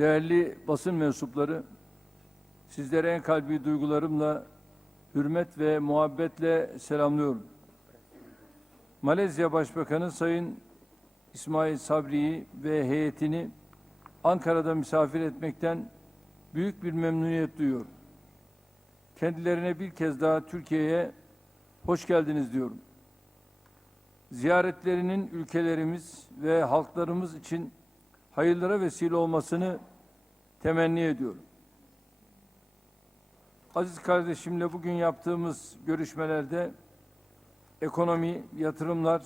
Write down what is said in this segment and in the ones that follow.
değerli basın mensupları, sizlere en kalbi duygularımla, hürmet ve muhabbetle selamlıyorum. Malezya Başbakanı Sayın İsmail Sabri'yi ve heyetini Ankara'da misafir etmekten büyük bir memnuniyet duyuyorum. Kendilerine bir kez daha Türkiye'ye hoş geldiniz diyorum. Ziyaretlerinin ülkelerimiz ve halklarımız için hayırlara vesile olmasını temenni ediyorum. Aziz kardeşimle bugün yaptığımız görüşmelerde ekonomi, yatırımlar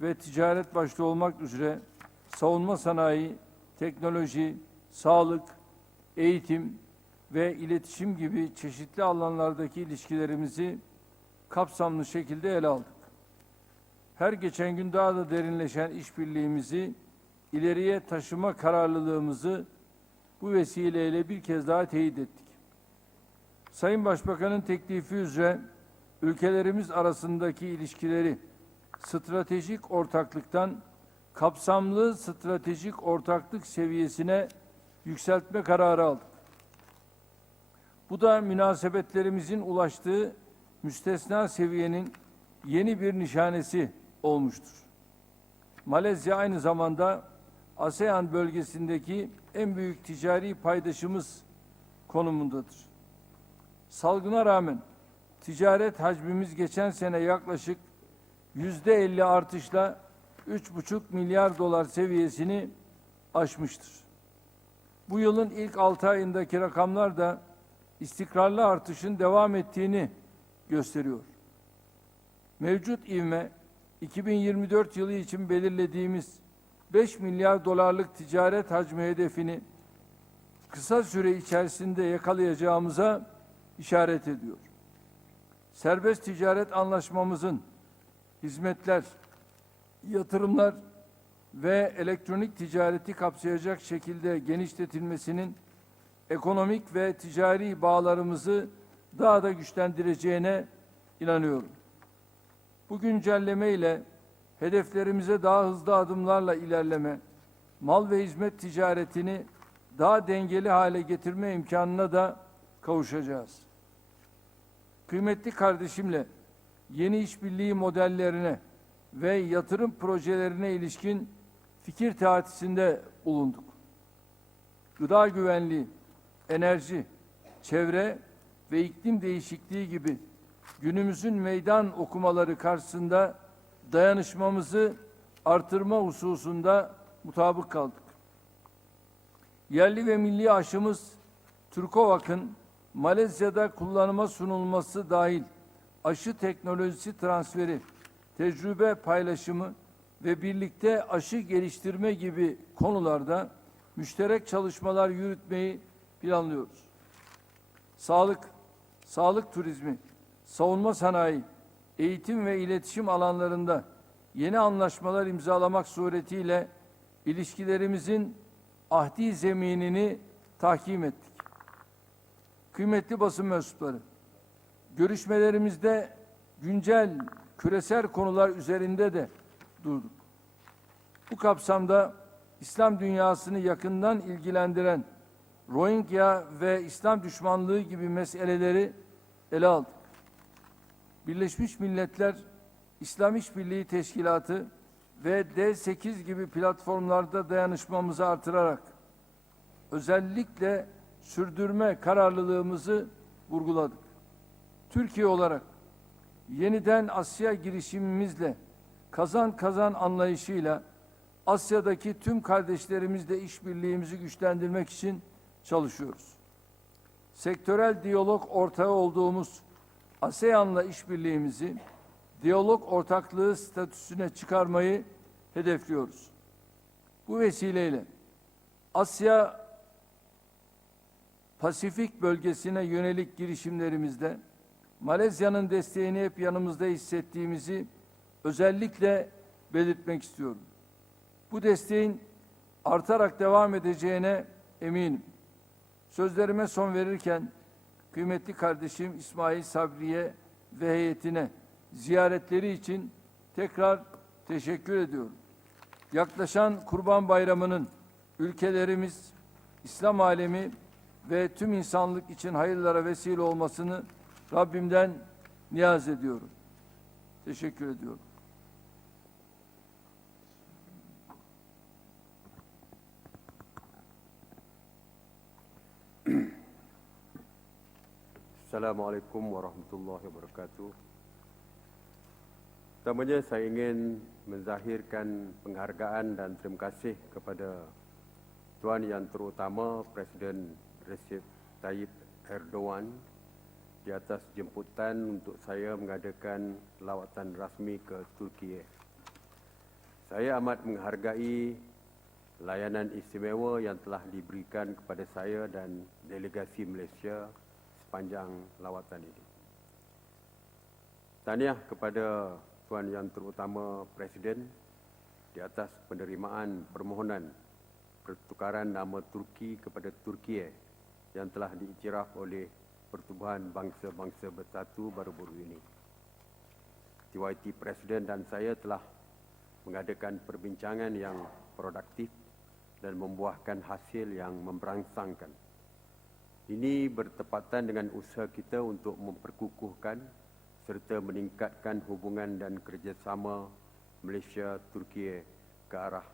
ve ticaret başta olmak üzere savunma sanayi, teknoloji, sağlık, eğitim ve iletişim gibi çeşitli alanlardaki ilişkilerimizi kapsamlı şekilde ele aldık. Her geçen gün daha da derinleşen işbirliğimizi ileriye taşıma kararlılığımızı bu vesileyle bir kez daha teyit ettik. Sayın Başbakan'ın teklifi üzere ülkelerimiz arasındaki ilişkileri stratejik ortaklıktan kapsamlı stratejik ortaklık seviyesine yükseltme kararı aldık. Bu da münasebetlerimizin ulaştığı müstesna seviyenin yeni bir nişanesi olmuştur. Malezya aynı zamanda ASEAN bölgesindeki en büyük ticari paydaşımız konumundadır. Salgına rağmen ticaret hacmimiz geçen sene yaklaşık yüzde elli artışla 3,5 milyar dolar seviyesini aşmıştır. Bu yılın ilk 6 ayındaki rakamlar da istikrarlı artışın devam ettiğini gösteriyor. Mevcut ivme 2024 yılı için belirlediğimiz 5 milyar dolarlık ticaret hacmi hedefini kısa süre içerisinde yakalayacağımıza işaret ediyor. Serbest ticaret anlaşmamızın hizmetler, yatırımlar ve elektronik ticareti kapsayacak şekilde genişletilmesinin ekonomik ve ticari bağlarımızı daha da güçlendireceğine inanıyorum. Bu güncelleme ile hedeflerimize daha hızlı adımlarla ilerleme, mal ve hizmet ticaretini daha dengeli hale getirme imkanına da kavuşacağız. Kıymetli kardeşimle yeni işbirliği modellerine ve yatırım projelerine ilişkin fikir teatisinde bulunduk. Gıda güvenliği, enerji, çevre ve iklim değişikliği gibi günümüzün meydan okumaları karşısında dayanışmamızı artırma hususunda mutabık kaldık. Yerli ve milli aşımız Türkovak'ın Malezya'da kullanıma sunulması dahil aşı teknolojisi transferi, tecrübe paylaşımı ve birlikte aşı geliştirme gibi konularda müşterek çalışmalar yürütmeyi planlıyoruz. Sağlık, sağlık turizmi, savunma sanayi, eğitim ve iletişim alanlarında yeni anlaşmalar imzalamak suretiyle ilişkilerimizin ahdi zeminini tahkim ettik. Kıymetli basın mensupları, görüşmelerimizde güncel küresel konular üzerinde de durduk. Bu kapsamda İslam dünyasını yakından ilgilendiren Rohingya ve İslam düşmanlığı gibi meseleleri ele aldık. Birleşmiş Milletler İslam İşbirliği Teşkilatı ve D8 gibi platformlarda dayanışmamızı artırarak özellikle sürdürme kararlılığımızı vurguladık. Türkiye olarak yeniden Asya girişimimizle kazan kazan anlayışıyla Asya'daki tüm kardeşlerimizle işbirliğimizi güçlendirmek için çalışıyoruz. Sektörel diyalog ortağı olduğumuz ASEAN'la işbirliğimizi diyalog ortaklığı statüsüne çıkarmayı hedefliyoruz. Bu vesileyle Asya Pasifik bölgesine yönelik girişimlerimizde Malezya'nın desteğini hep yanımızda hissettiğimizi özellikle belirtmek istiyorum. Bu desteğin artarak devam edeceğine eminim. Sözlerime son verirken kıymetli kardeşim İsmail Sabriye ve heyetine ziyaretleri için tekrar teşekkür ediyorum. Yaklaşan Kurban Bayramı'nın ülkelerimiz İslam alemi ve tüm insanlık için hayırlara vesile olmasını Rabbimden niyaz ediyorum. Teşekkür ediyorum. Assalamualaikum warahmatullahi wabarakatuh. Pertamanya saya ingin menzahirkan penghargaan dan terima kasih kepada Tuan Yang Terutama Presiden Recep Tayyip Erdogan di atas jemputan untuk saya mengadakan lawatan rasmi ke Turki. Saya amat menghargai layanan istimewa yang telah diberikan kepada saya dan delegasi Malaysia sepanjang lawatan ini. Tahniah kepada Tuan Yang Terutama Presiden di atas penerimaan permohonan pertukaran nama Turki kepada Turki yang telah diiktiraf oleh Pertubuhan Bangsa-Bangsa Bersatu baru-baru ini. TYT Presiden dan saya telah mengadakan perbincangan yang produktif dan membuahkan hasil yang memberangsangkan. Ini bertepatan dengan usaha kita untuk memperkukuhkan serta meningkatkan hubungan dan kerjasama Malaysia-Turki ke arah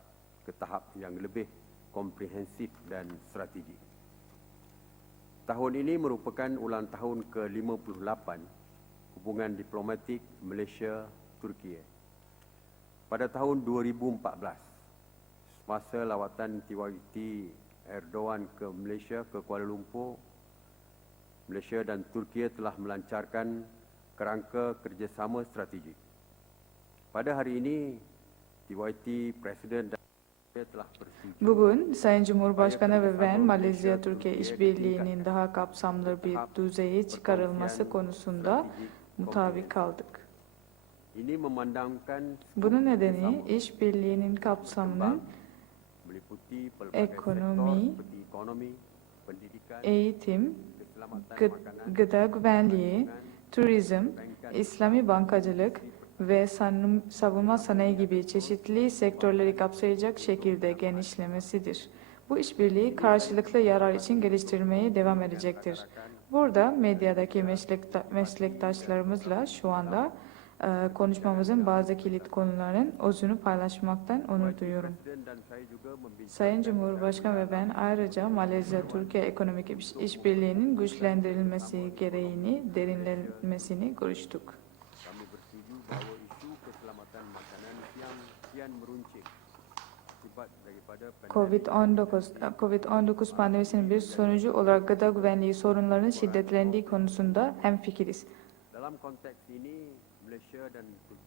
ke tahap yang lebih komprehensif dan strategik. Tahun ini merupakan ulang tahun ke-58 hubungan diplomatik Malaysia-Turki. Pada tahun 2014, semasa lawatan TYT Erdogan ke Malaysia ke Kuala Lumpur, Malaysia dan Turki telah melancarkan kerangka kerjasama strategik. Pada hari ini, TYT Presiden dan Bugün Sayın Cumhurbaşkanı ve ben Malezya-Türkiye işbirliğinin daha kapsamlı bir düzeye çıkarılması konusunda mutabık kaldık. Bunun nedeni işbirliğinin kapsamının ekonomi, eğitim, gı- gıda güvenliği, turizm, İslami bankacılık ve savunma sanayi gibi çeşitli sektörleri kapsayacak şekilde genişlemesidir. Bu işbirliği karşılıklı yarar için geliştirmeye devam edecektir. Burada medyadaki meslekta- meslektaşlarımızla şu anda konuşmamızın bazı kilit konuların özünü paylaşmaktan onur duyuyorum. Sayın Cumhurbaşkanı ve ben ayrıca Malezya-Türkiye ekonomik iş- işbirliğinin güçlendirilmesi gereğini derinlenmesini görüştük. kami bersetuju bahawa isu keselamatan makanan kian kian meruncing akibat daripada pandemik Covid-19 Covid-19 pandemisinin bir sonucu olarak gıda güvenliği sorunlarının şiddetlendiği konusunda hemfikiriz.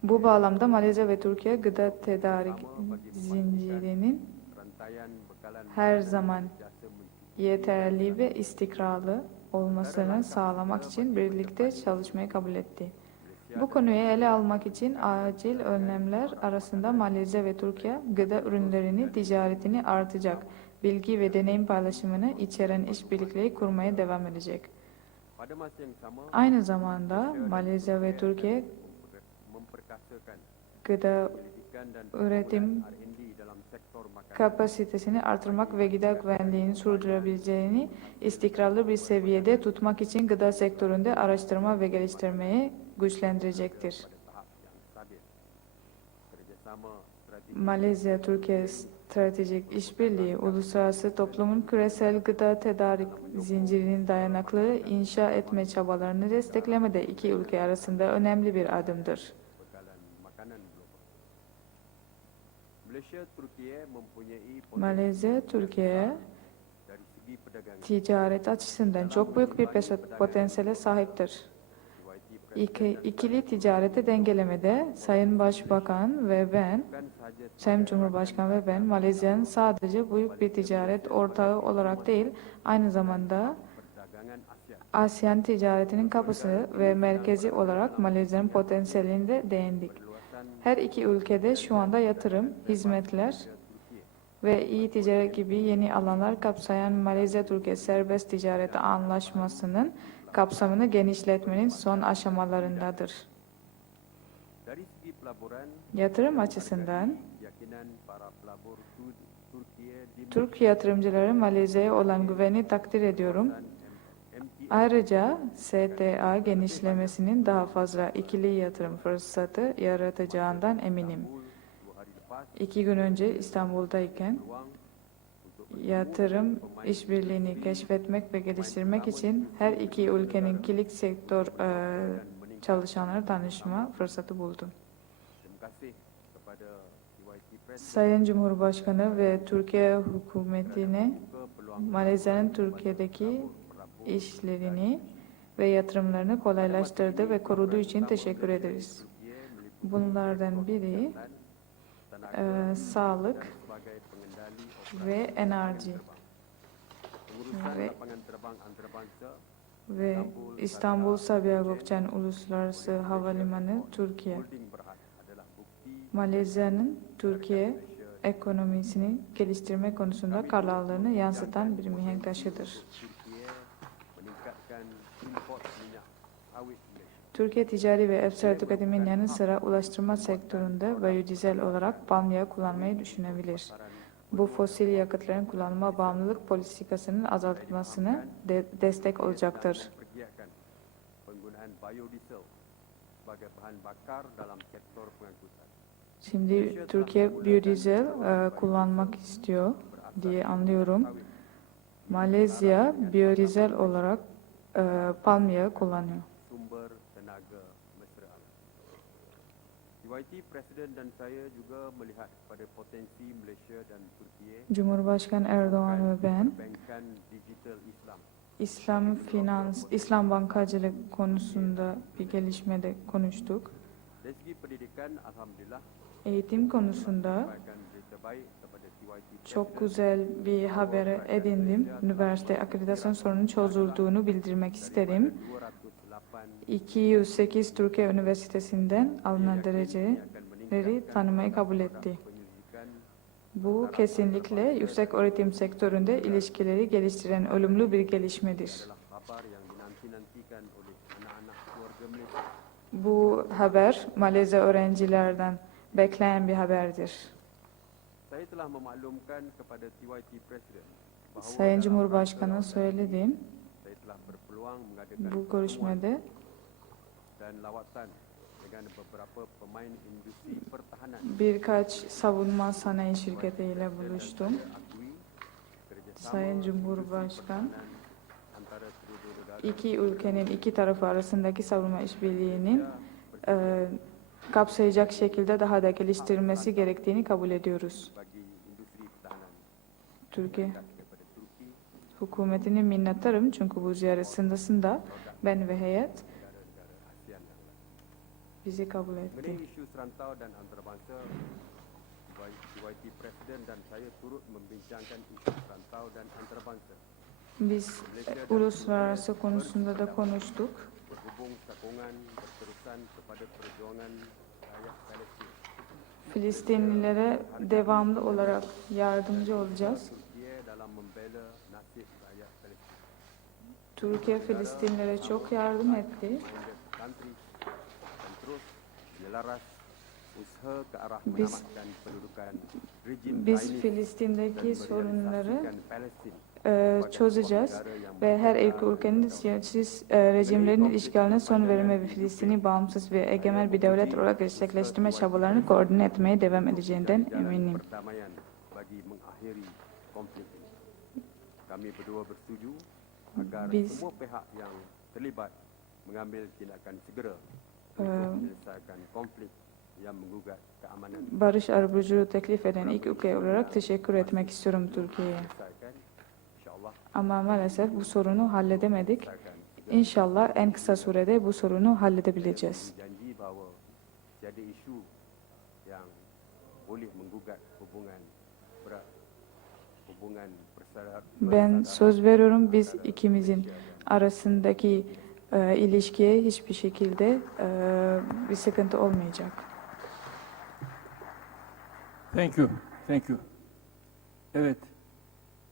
Bu bağlamda Malezya ve Türkiye gıda tedarik zincirinin her zaman yeterli ve istikrarlı olmasını sağlamak için birlikte çalışmayı kabul etti. Bu konuyu ele almak için acil önlemler arasında Malezya ve Türkiye gıda ürünlerini ticaretini artacak, bilgi ve deneyim paylaşımını içeren işbirlikleri kurmaya devam edecek. Aynı zamanda Malezya ve Türkiye gıda üretim kapasitesini artırmak ve gıda güvenliğini sürdürebileceğini istikrarlı bir seviyede tutmak için gıda sektöründe araştırma ve geliştirmeyi güçlendirecektir. strategi Malezya-Türkiye Stratejik İşbirliği, uluslararası toplumun küresel gıda tedarik zincirinin dayanıklılığı inşa etme çabalarını desteklemede iki ülke arasında önemli bir adımdır. Malezya, Türkiye ticaret açısından çok büyük bir potansiyele sahiptir. İki, ikili ticareti dengelemede Sayın Başbakan ve ben, Sayın Cumhurbaşkanı ve ben Malezya'nın sadece büyük bir ticaret ortağı olarak değil, aynı zamanda ASEAN ticaretinin kapısı ve merkezi olarak Malezya'nın potansiyeline de değindik. Her iki ülkede şu anda yatırım, hizmetler ve iyi ticaret gibi yeni alanlar kapsayan Malezya-Türkiye Serbest Ticaret Anlaşması'nın kapsamını genişletmenin son aşamalarındadır. Yatırım açısından Türk yatırımcıların Malezya'ya olan güveni takdir ediyorum. Ayrıca STA genişlemesinin daha fazla ikili yatırım fırsatı yaratacağından eminim. İki gün önce İstanbul'dayken yatırım işbirliğini keşfetmek ve geliştirmek için her iki ülkenin kilit sektör e, çalışanları tanışma fırsatı buldum. Sayın Cumhurbaşkanı ve Türkiye hükümetine Malezya'nın Türkiye'deki işlerini ve yatırımlarını kolaylaştırdı ve koruduğu için teşekkür ederiz. Bunlardan biri e, sağlık ve enerji ve, ve İstanbul Sabiha Gökçen Uluslararası Havalimanı Türkiye. Malezya'nın Türkiye ekonomisini geliştirme konusunda kararlılığını yansıtan bir mihenk taşıdır. Türkiye ticari ve ev tüketimin yanı sıra ulaştırma sektöründe biyodizel olarak palm yağı kullanmayı düşünebilir. Bu fosil yakıtların kullanıma bağımlılık politikasının azaltılmasına de- destek olacaktır. Şimdi Türkiye biyodizel e, kullanmak istiyor diye anlıyorum. Malezya biyodizel olarak e, palm yağı kullanıyor. sumber tenaga mesra alam. UIT Presiden dan saya juga melihat pada potensi Malaysia dan Turkiye Cumhurbaşkanı Erdoğan ve ben Islam finans, İslam bankacılık konusunda bir gelişmede konuştuk. Eğitim konusunda çok güzel bir haber edindim. Üniversite akreditasyon sorunun çözüldüğünü bildirmek isterim. 208 208 Türkiye Üniversitesi'nden alınan dereceleri tanımayı kabul etti. Bu kesinlikle yüksek öğretim sektöründe ilişkileri geliştiren olumlu bir gelişmedir. Bu haber Malezya öğrencilerden beklenen bir haberdir. Saya telah memaklumkan kepada TYT Presiden bahawa Sayın Cumhurbaşkanı rangka söyledi. saya telah berpeluang mengadakan Bu görüşmede dan lawatan dengan beberapa pemain industri pertahanan. birkaç savunma sanayi şirketiyle buluştum. Sayın Cumhurbaşkan, iki ülkenin iki tarafı arasındaki savunma işbirliğinin e, kapsayacak şekilde daha da geliştirilmesi gerektiğini kabul ediyoruz. Türkiye hükümetine minnettarım çünkü bu ziyaret sırasında ben ve heyet bizi kabul etti. Biz uluslararası konusunda da konuştuk. Filistinlilere devamlı olarak yardımcı olacağız. Türkiye Filistinlilere çok yardım etti. Biz- Biz Filistin'deki sorunları e, çözeceğiz ve her iki ülkenin siyasi e, rejimlerin işgaline son verme ve Filistin'i bağımsız ve egemen bir devlet olarak gerçekleştirme çabalarını koordine etmeye devam edeceğinden eminim. Biz- keamanan Barış arabuluculuğu teklif eden ilk ülke olarak teşekkür etmek istiyorum Türkiye'ye. Ama maalesef bu sorunu halledemedik. İnşallah en kısa sürede bu sorunu halledebileceğiz. Ben söz veriyorum biz ikimizin arasındaki e, ilişkiye hiçbir şekilde e, bir sıkıntı olmayacak. Thank you. Thank you. Evet.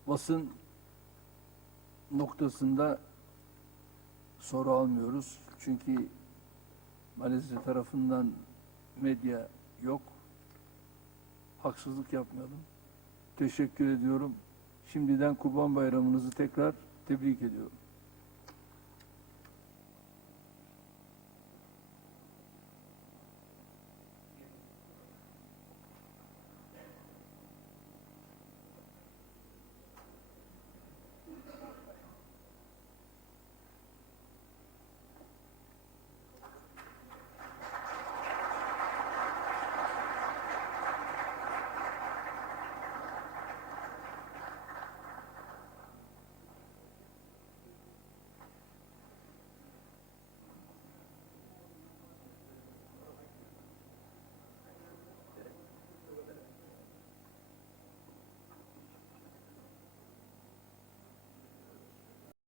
Basın noktasında soru almıyoruz. Çünkü Malezya tarafından medya yok. Haksızlık yapmayalım. Teşekkür ediyorum. Şimdiden Kurban Bayramınızı tekrar tebrik ediyorum.